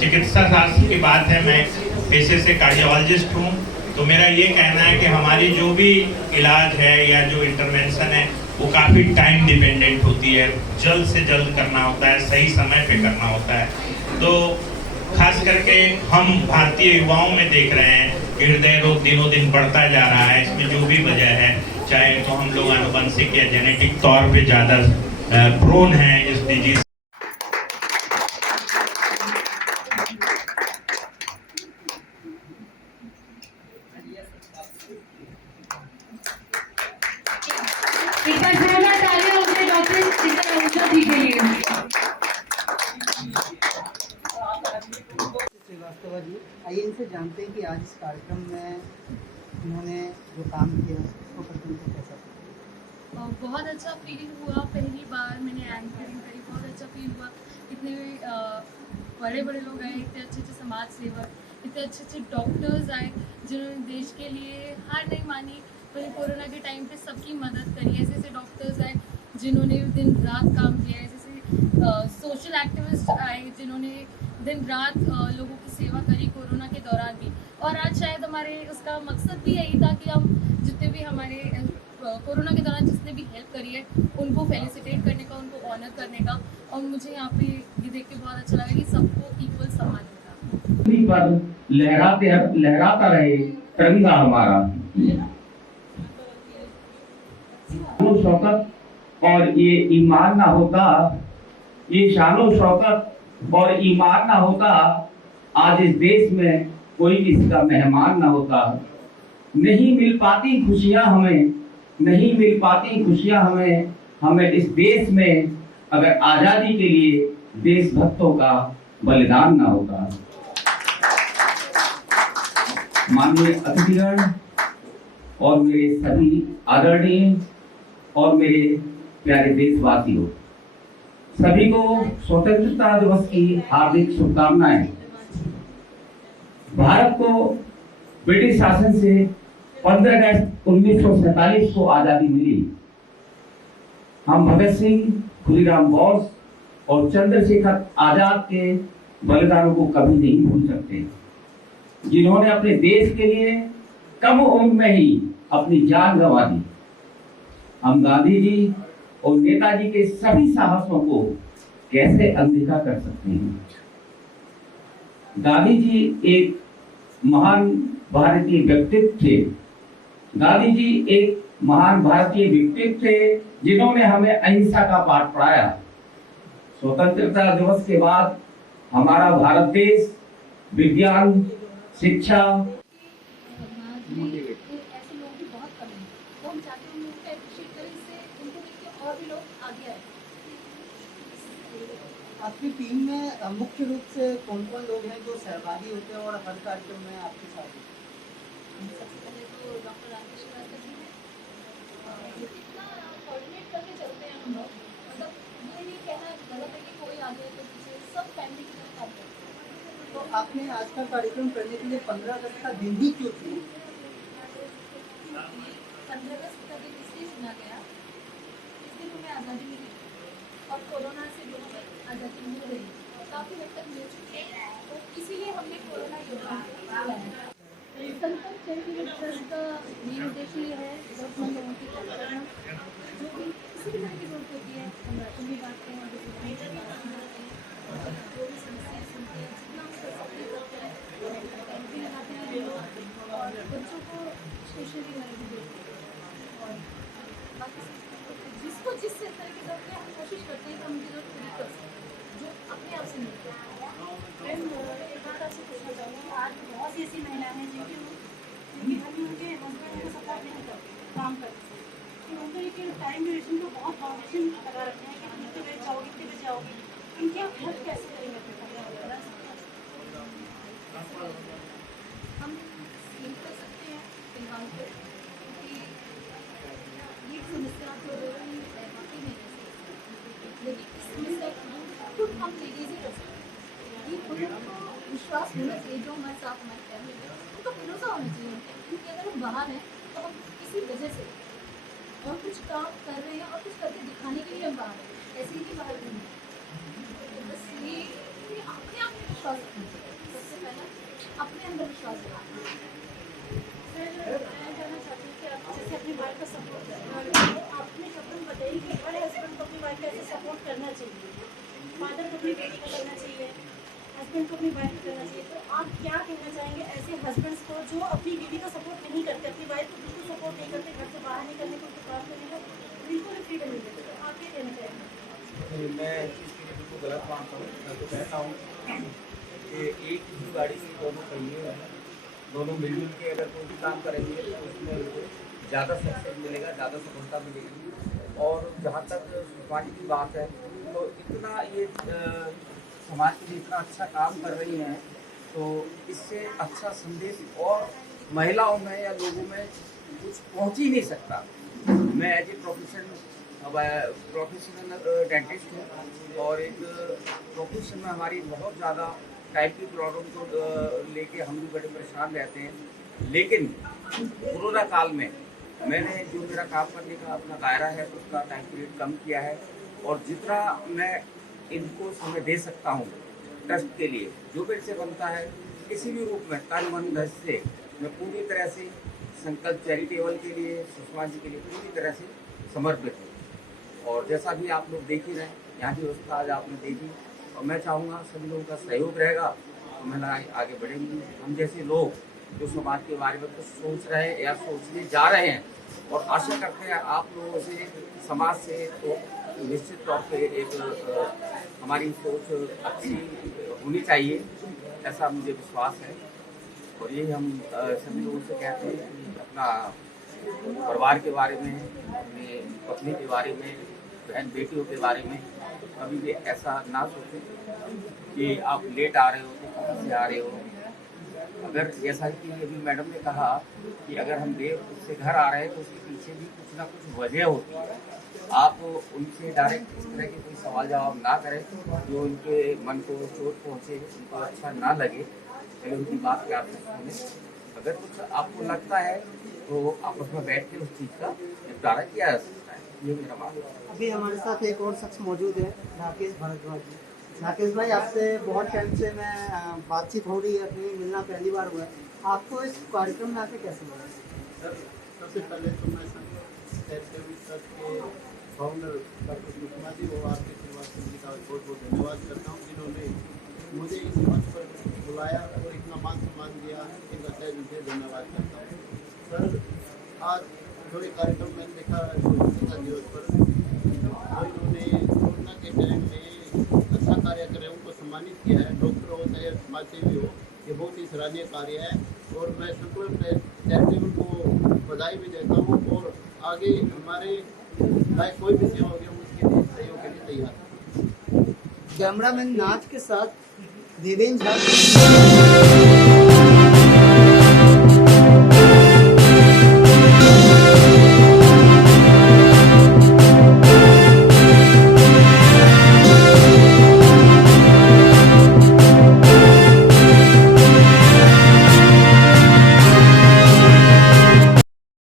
चिकित्सा शास्त्र की बात है, मैं पेशे से कार्डियोलॉजिस्ट हूँ, तो मेरा ये कहना है कि हमारी जो भी इलाज है या जो इंटरवेंशन है वो काफ़ी टाइम डिपेंडेंट होती है, जल्द से जल्द करना होता है, सही समय पे करना होता है। तो खास करके हम भारतीय युवाओं में देख रहे हैं कि हृदय रोग दिनों दिन बढ़ता जा रहा है। इसमें जो भी वजह है, चाहे तो हम लोग आनुवंशिक या जेनेटिक तौर पे ज़्यादा प्रोन हैं इस डिजीज। श्रीवास्तव जी, आइए इनसे जानते हैं कि आज इस कार्यक्रम में उन्होंने जो काम किया उसको प्रथम से कैसा। बहुत अच्छा फीलिंग हुआ, पहली बार मैंने एंकरिंग करी, बहुत अच्छा फील हुआ। इतने बड़े बड़े लोग आए, इतने अच्छे अच्छे समाज सेवक, इतने अच्छे अच्छे डॉक्टर्स आए जिन्होंने देश के लिए हार नहीं मानी, वही कोरोना के टाइम पे सबकी मदद करी। ऐसे ऐसे डॉक्टर्स आए जिन्होंने दिन रात काम किया, ऐसे सोशल एक्टिविस्ट आए जिन्होंने दिन रात लोगों की सेवा करी कोरोना के दौरान भी। और आज शायद हमारे उसका मकसद भी यही था कि हम जितने भी हमारे कोरोना के दौरान जिसने भी हेल्प करी है उनको फेलिसिटेट करने का, उनको ऑनर करने का। और मुझे यहाँ पे ये देख के बहुत अच्छा लगा कि सबको इक्वल सम्मान मिला। पर लहराता रहे तिरंगा हमारा। शौकत और ये ईमान ना होता, ये शानो शौकत और ईमान ना होता, आज इस देश में कोई किसी का मेहमान ना होता। नहीं मिल पाती खुशियां हमें, नहीं मिल पाती खुशियां हमें इस देश में अगर आजादी के लिए देशभक्तों का बलिदान ना होता। माननीय अतिथिगण और मेरे सभी आदरणीय और मेरे प्यारे देशवासियों, सभी को स्वतंत्रता दिवस की हार्दिक शुभकामनाएं। भारत को ब्रिटिश शासन से 15 अगस्त 1947 को आजादी मिली। हम भगत सिंह, खुदीराम बोस और चंद्रशेखर आजाद के बलिदानों को कभी नहीं भूल सकते, जिन्होंने अपने देश के लिए कम उम्र में ही अपनी जान गंवा दी। हम गांधी जी और नेताजी के सभी साहसों को कैसे अनदेखा कर सकते हैं। गांधी जी एक महान भारतीय व्यक्तित्व थे। गांधी जी एक महान भारतीय व्यक्तित्व थे जिन्होंने हमें अहिंसा का पाठ पढ़ाया। स्वतंत्रता दिवस के बाद हमारा भारत देश विज्ञान, शिक्षा, आपकी टीम में मुख्य रूप से कौन कौन लोग हैं जो सहभागी होते हैं और हर कार्यक्रम में आपके साथ? सबसे पहले तो डॉक्टर राकेश श्रीवास्तव जी हैं, इतना कोऑर्डिनेट करके चलते हैं हम लोग, मतलब ये नहीं कहना गलत है कि कोई आगे तो पीछे, सब फैमिली की तरह काम करते हैं। तो आपने आज का कार्यक्रम करने के लिए 15 अगस्त का दिन ही क्यों चुना? 15 अगस्त का दिन इसलिए चुना गया, इस दिन हमें आज़ादी मिली और कोरोना से जो हमें आज़ादी मिल रही काफ़ी हद तक मिल चुकी है, तो इसीलिए हमने कोरोना योद्धा चलाया। संकल्प चैरिटेबल ट्रस्ट का मेन उद्देश्य ये है जरूरतमंद लोगों की मदद करना, जो भी किसी भी तरह की जरूरत होती है। हम राशन भी बांटते हैं, जो भी समस्याएं सुनते हैं, जितना हम कर सकते हैं, कैंप भी लगाते हैं हम लोग, और बच्चों को स्टेशनरी वगैरह भी देते हैं। और बाकी जिसको जिस तरह की जरूरत है हम कोशिश करते हैं कि हम उनकी जरूरत पूरी कर सकें, जो अपने आप से मिलते हैं। मैम, एक बात आपसे पूछना चाहूँगी, आज बहुत सी ऐसी महिलाएं हैं जिनके घर में उनके हस्बैंड उनको सपोर्ट नहीं करते, काम करते, तो उनको एक टाइम ड्यूरेशन को बहुत बाउंडेशन लगा रखे हैं कि तुम इतने बजे जाओगी, इतने बजे जाओगी, उनकी आप हेल्प कैसे करेंगे अपने परिवार? हम स्कीम कर सकते हैं फिलहाल पे, क्योंकि ये समस्या तो बाकी नहीं है, लेकिन इस समस्या को खुद हम लेडीज ही कर सकते हैं। ये खुद हमको विश्वास होना चाहिए, जो हमारे साथ हमारे फैमिली में उनको भरोसा होना चाहिए, क्योंकि अगर हम बाहर हैं तो हम किसी वजह से और कुछ काम कर रहे हैं और कुछ करके दिखाने के लिए हम बाहर हैं, ऐसे ही बाहर नहीं है। तो बस ये अपने अपने आप में विश्वास रखना चाहिए। सबसे पहला अपने अंदर विश्वास रखना। फिर मैं कहना चाहती हूँ कि आप जैसे अपनी वाइफ का सपोर्ट करते हैं, तो आप अपने शब्द में बताइए कि हर हस्बैंड को अपनी वाइफ का ऐसे सपोर्ट करना चाहिए, फादर को अपनी बेटी का करना चाहिए, हस्बैंड को अपनी वाइफ का करना चाहिए। तो आप क्या कहना चाहेंगे ऐसे हस्बैंड्स को जो अपनी बीवी का सपोर्ट नहीं करते, अपनी वाइफ को बिल्कुल सपोर्ट नहीं करते, घर से बाहर निकलने को, उनको काम करने को बिल्कुल भी फ्रीडम नहीं देते, तो आप क्या कहना चाहेंगे? मैं इस चीज़ के लिए बिल्कुल गलत मानता हूँ। मैं तो कहता हूँ कि एक ही गाड़ी के दोनों पहिए हैं, दोनों मिलजुल के अगर कोई भी काम करेंगे तो उसमें उनको ज़्यादा सक्सेस मिलेगा, ज़्यादा सफलता मिलेगी। और जहाँ तक सुषमा जी की बात है, तो इतना ये समाज के लिए इतना अच्छा काम कर रही हैं, तो इससे अच्छा संदेश और महिलाओं में या लोगों में कुछ पहुँच ही नहीं सकता। मैं एज ए प्रोफेशनल डेंटिस्ट हूँ और एक प्रोफेशन में हमारी बहुत ज़्यादा टाइप की प्रॉब्लम को लेके हम भी बड़े परेशान रहते हैं। लेकिन कोरोना काल में मैंने जो मेरा काम करने का अपना दायरा है उसका टाइम पीरियड कम किया है, और जितना मैं इनको समय दे सकता हूँ ट्रस्ट के लिए, जो मेरे से बनता है किसी भी रूप में तन मन धन से, मैं पूरी तरह से संकल्प चैरिटेबल के लिए, सुषमा जी के लिए पूरी तरह से समर्पित हूँ। और जैसा भी आप लोग देख ही रहे हैं, यहाँ की व्यवस्था आज आपने देखी, और मैं चाहूँगा सभी लोगों का सहयोग रहेगा तो महिलाएं आगे बढ़ेंगी। हम जैसे लोग जो समाज के बारे में कुछ सोच रहे हैं या सोचने जा रहे हैं, और आशा करते हैं आप लोगों से, समाज से, तो निश्चित तौर पे एक हमारी सोच अच्छी होनी चाहिए, ऐसा मुझे विश्वास है। और यही हम सभी लोगों से कहते हैं कि अपना परिवार के बारे में, अपने पत्नी के बारे में, बहन बेटियों के बारे में कभी भी ऐसा ना सोचें कि आप लेट आ रहे हो तो कहाँ से आ रहे हो। अगर जैसा कि अभी मैडम ने कहा कि अगर हम देर से घर आ रहे हैं तो उसके पीछे भी कुछ ना कुछ वजह होती है। आप उनसे डायरेक्ट इस तरह के कोई सवाल जवाब ना करें जो उनके मन को चोट पहुँचे, उनको अच्छा ना लगे, पहले उनकी बात प्यार से सुने। अगर कुछ आपको लगता है तो आपस में बैठ के उस चीज़ का निपटारा किया जा सकता है। ये मेरा मानना है। अभी हमारे साथ एक और शख्स मौजूद है, राकेश भारद्वाज जी। राकेश भाई, आपसे बहुत टाइम से मैं बातचीत हो रही है, अपनी मिलना पहली बार हुआ है। आपको इस कार्यक्रम में आके कैसे लगा? सर, सबसे पहले तो मैं चैरिटेबल ट्रस्ट के फाउंडर डॉक्टर सुषमा जी और आरके श्रीवास्तव जी का बहुत बहुत धन्यवाद करता हूँ, जिन्होंने मुझे इस मंच पर बुलाया और इतना मान सम्मान दिया। इनका तहे दिल से धन्यवाद करता हूँ। सर, आज थोड़े कार्यक्रम में देखा स्वच्छता दिवस पर जो इन्होंने कोरोना के टाइम में अच्छा कार्य कर रहे हैं उनको सम्मानित किया है। डॉक्टर हो चाहे समाज सेवी हो, ये बहुत ही सराहनीय कार्य है, और मैं संकल्प चैरिटेबल को बधाई भी देता हूँ, और आगे हमारे चाहे कोई भी सेवा होगी हम उसके लिए सहयोग के लिए तैयार हैं। कैमरामैन नाथ के साथ देवेंद्र झा।